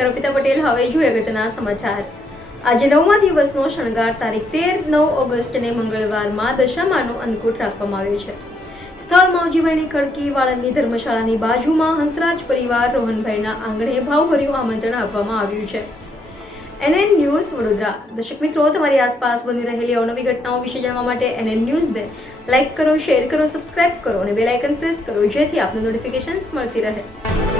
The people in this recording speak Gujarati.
નમસ્કાર, અર્પિતા પટેલ. હવે જોઈએ અગત્યના સમાચાર. આજે 9મા દિવસનો શણગાર તારીખ 13-9 ઓગસ્ટને મંગળવારમાં દશામાનો અન્નકૂટ રાખવામાં આવ્યો છે. સ્થળ મૌજીભાઈની કડકી વાળંદની ધર્મશાળાની બાજુમાં હંસરાજ પરિવાર રોહનભાઈના આંગણે ભાવભર્યું આમંત્રણ આપવામાં આવ્યું છે. NN news Vadodara. દર્શક મિત્રો, તમારી આસપાસ બની રહેલી અવનવી ઘટનાઓ વિશે જાણવા માટે NN ન્યૂઝને લાઇક કરો, શેર કરો, સબસ્ક્રાઇબ કરો અને બેલ આઇકન પ્રેસ કરો, જેથી આપને નોટિફિકેશન્સ મળતી રહે.